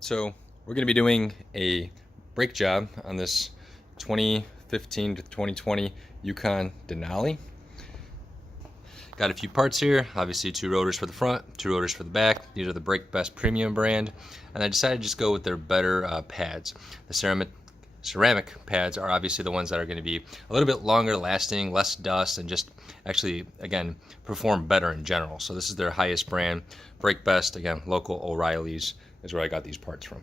So we're going to be doing a brake job on this 2015 to 2020 Yukon Denali. Got a few parts here, obviously 2 rotors for the front, 2 rotors for the back. These are the Brake Best Premium brand, and I decided to just go with their better pads. The ceramic pads are obviously the ones that are going to be a little bit longer lasting, less dust, and just actually, again, perform better in general. So this is their highest brand, Brake Best, again, local O'Reilly's is where I got these parts from.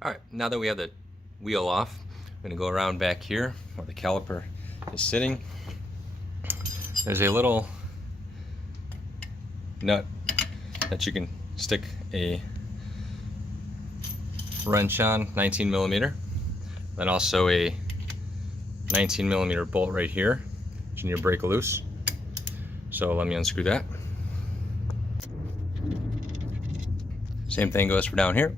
All right, now that we have the wheel off, I'm going to go around back here where the caliper is sitting. There's a little nut that you can stick a wrench on, 19 millimeter. Then also a 19 millimeter bolt right here, which you need to break loose. So let me unscrew that. Same thing goes for down here.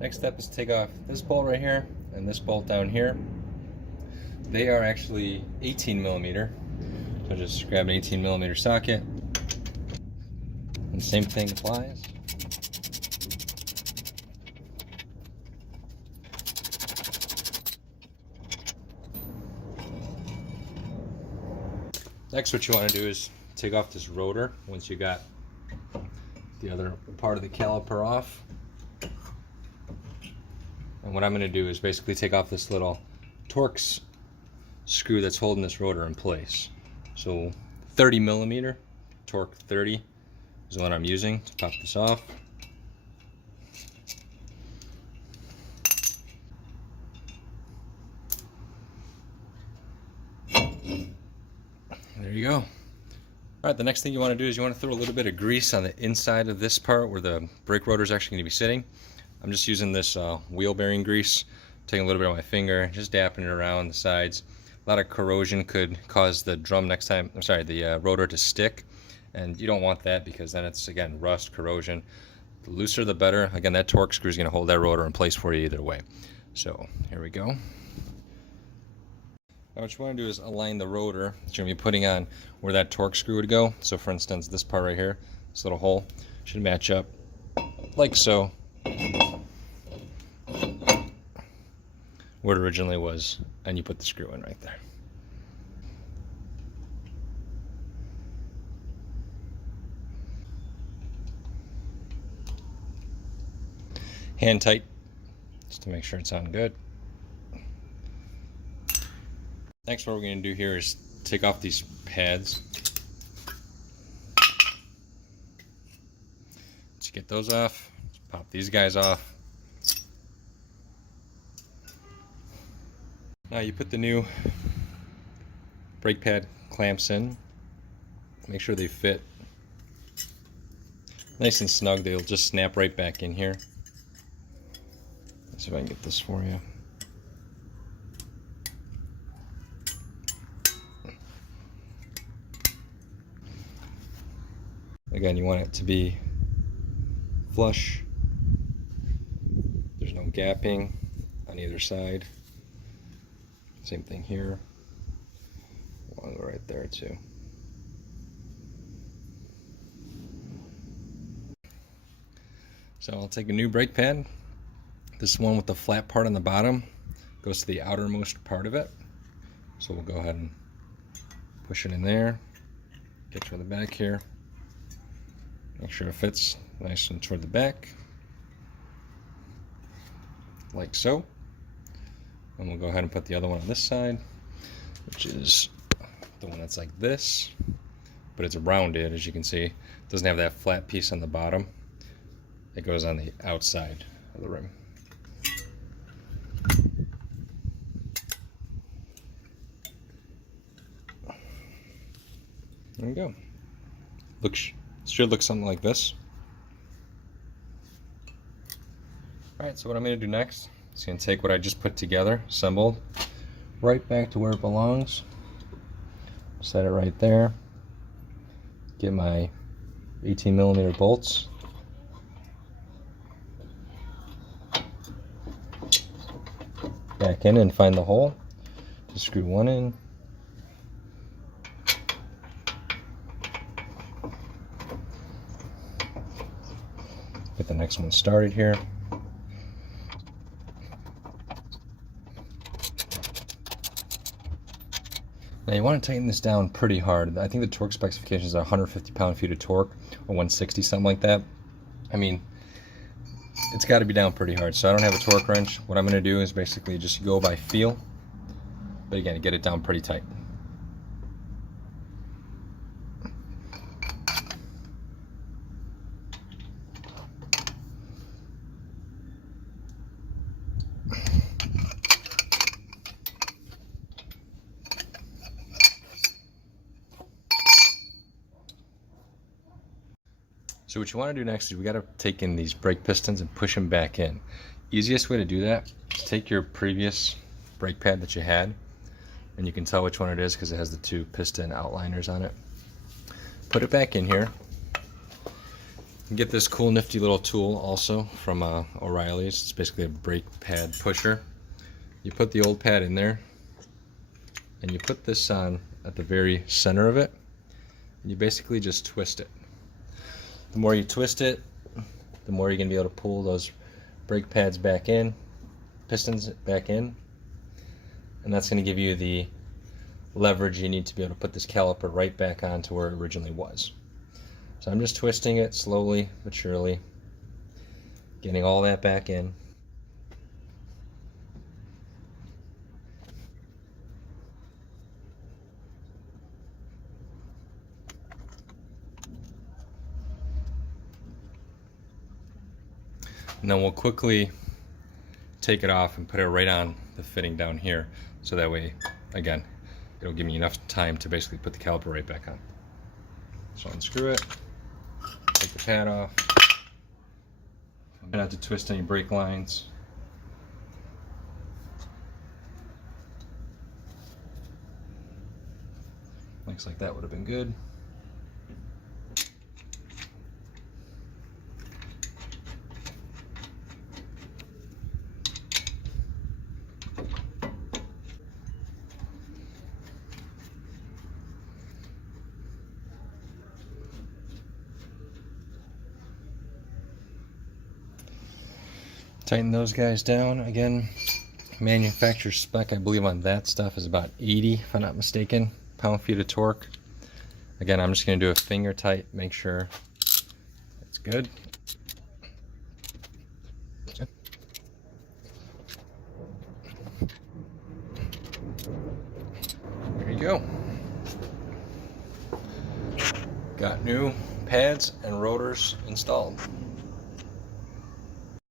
Next step is to take off this bolt right here and this bolt down here. They are actually 18 millimeter. So just grab an 18 millimeter socket. And the same thing applies. Next, what you want to do is take off this rotor once you got the other part of the caliper off. And what I'm going to do is basically take off this little Torx screw that's holding this rotor in place. So 30 millimeter, Torx 30 is what I'm using to pop this off. There you go. All right, the next thing you want to do is you want to throw a little bit of grease on the inside of this part where the brake rotor is actually going to be sitting. I'm just using this wheel bearing grease, taking a little bit on my finger, just dapping it around the sides. A lot of corrosion could cause the drum next time, I'm sorry, the rotor to stick, and you don't want that because then it's, again, rust, corrosion. The looser the better. Again, that Torx screw is going to hold that rotor in place for you either way. So here we go. Now what you want to do is align the rotor that you're going to be putting on where that Torx screw would go. So for instance, this part right here, this little hole, should match up like so, where it originally was, and you put the screw in right there. Hand tight, just to make sure it's on good. Next, what we're going to do here is take off these pads. Once you get those off, pop these guys off. Now you put the new brake pad clamps in. Make sure they fit nice and snug. They'll just snap right back in here. Let's see if I can get this for you. Again, you want it to be flush. There's no gapping on either side. Same thing here. One right there too. So I'll take a new brake pad. This one with the flat part on the bottom goes to the outermost part of it. So we'll go ahead and push it in there. Get toward the back here. Make sure it fits nice and toward the back. Like so. And we'll go ahead and put the other one on this side, which is the one that's like this, but it's rounded, as you can see. It doesn't have that flat piece on the bottom. It goes on the outside of the rim. There we go. Should look something like this. Alright, so what I'm going to do next is going to take what I just put together, assembled, right back to where it belongs. Set it right there. Get my 18mm bolts. back in and find the hole. Just screw one in. Get the next one started here. Now you want to tighten this down pretty hard. I think the torque specification is 150 pound-feet of torque, or 160, something like that. I mean, it's got to be down pretty hard. So I don't have a torque wrench. What I'm going to do is basically just go by feel, but again, get it down pretty tight. So what you want to do next is we got to take in these brake pistons and push them back in. Easiest way to do that is take your previous brake pad that you had, and you can tell which one it is because it has the two piston outliners on it. Put it back in here. You get this cool nifty little tool also from O'Reilly's. It's basically a brake pad pusher. You put the old pad in there, and you put this on at the very center of it, and you basically just twist it. The more you twist it, the more you're going to be able to pull those brake pads back in, pistons back in, and that's going to give you the leverage you need to be able to put this caliper right back on to where it originally was. So I'm just twisting it slowly but surely, getting all that back in. And then we'll quickly take it off and put it right on the fitting down here. So that way, again, it'll give me enough time to basically put the caliper right back on. So unscrew it, take the pad off. Try not to twist any brake lines. Looks like that would have been good. Tighten those guys down. Again, manufacturer spec, I believe, on that stuff is about 80, if I'm not mistaken, pound-feet of torque. Again, I'm just going to do a finger tight, make sure it's good. There you go. Got new pads and rotors installed.